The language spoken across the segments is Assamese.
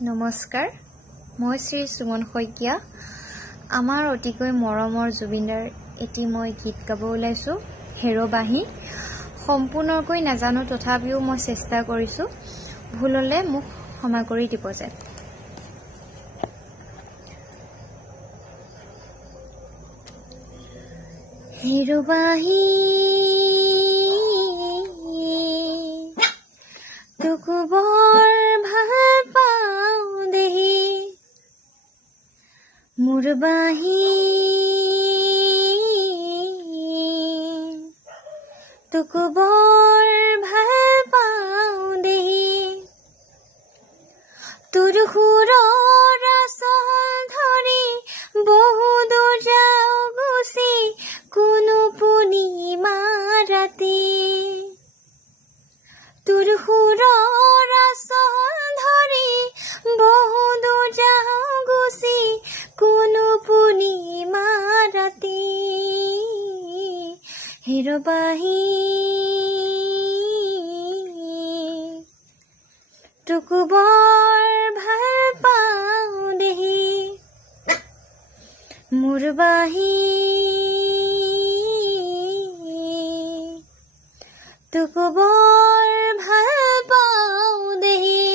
নমস্কাৰ মই শ্ৰী সুমন শইকীয়া আমাৰ অতিকৈ মৰমৰ জুবিনদাৰ এটি মই গীত গাব ওলাইছো হেৰবাহী সম্পূৰ্ণকৈ নাজানো তথাপিও মই চেষ্টা কৰিছো ভুল হলে মোক ক্ষমা কৰি দিব যে হেৰবাহী তোকো বৰ ভাল পাওঁ দেহি মোৰ বাহি তোকো বৰ ভাল পাওঁ দেহি তোৰ সুৰৰ আচল ধৰি বহু দূৰ যাওঁ গুচি কোনো পূৰ্ণিমা ৰাতি তোৰ সুৰৰ আচল ধৰি বহু দূৰ যাওঁ গুচি কোনো পূৰ্ণিমা ৰাতি হেৰবাহী তোকো বৰ ভাল পাওঁ দেহি মোৰ বাহি তোকো বৰ ভাল পাওঁ দেহি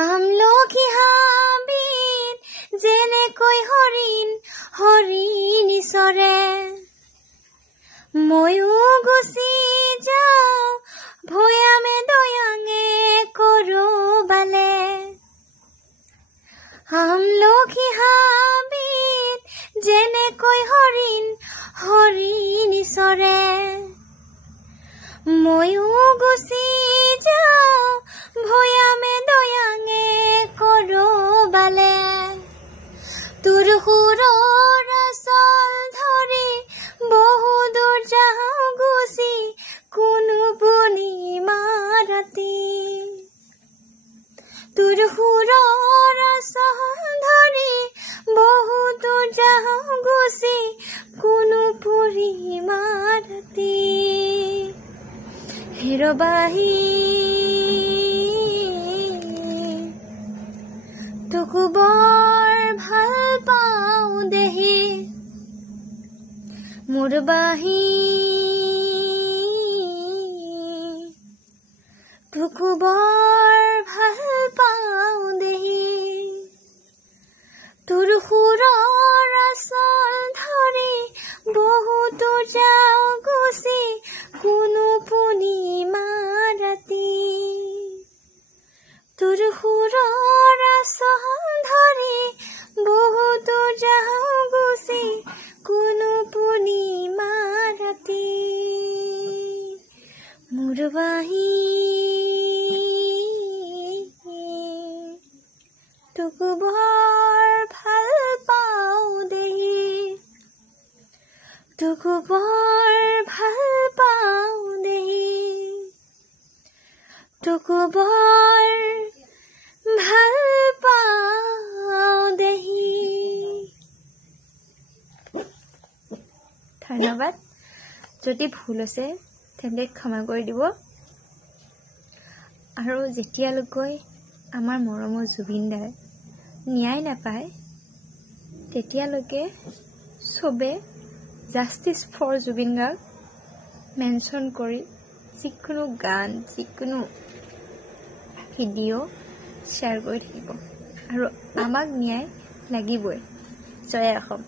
আমলখি হাবিত যেনেকৈ হৰিণ চৰে ময়ো গুচি যাওঁ ভৈয়ামে দয়াঙে কৰবালে আমলখি হাবিত যেনেকৈ হৰিণ চৰে ময়ো গুচি যাওঁ ভৈয়ামে দয়াঙে কৰবালে তোৰ সুৰৰ আচল ধৰি বহু দূৰ যাওঁ গুচি কোনো পূৰ্ণিমা ৰাতি তোৰ সুৰৰ আচল ধৰি বহু দূৰ যাওঁ গুচি কোনো পূৰ্ণিমা ৰাতি হেৰবাহী তোকো বৰ ভাল পাওঁ দেহি মোৰ বাহি তোকো বৰ ভাল পাওঁ দেহি তোৰ সুৰৰ আচল ধৰি বহুতো যাওঁ গুচি কোনো পূৰ্ণিমা ৰাতি তোৰ সুৰৰ আচল ধৰি বহুতো যাওঁ গুচি কোনো পূৰ্ণিমা ৰাতি মোৰ বাহি তোকো বৰ ভাল পাওঁ দেহি তোকো বৰ ভাল পাওঁ দেহি তোকো বৰ ভাল পাওঁ দেহি ধন্যবাদ যদি ভুল আছে তেন্তে ক্ষমা কৰি দিব আৰু যেতিয়ালৈকে আমাৰ মৰমৰ জুবিনদাৰ ন্যায় নাপায় তেতিয়ালৈকে চবে justice for Zubeen Garg mention কৰি যিকোনো গান যিকোনো ভিডিঅ' শ্বেয়াৰ কৰি থাকিব আৰু আমাক ন্যায় লাগিবই জয় অসম।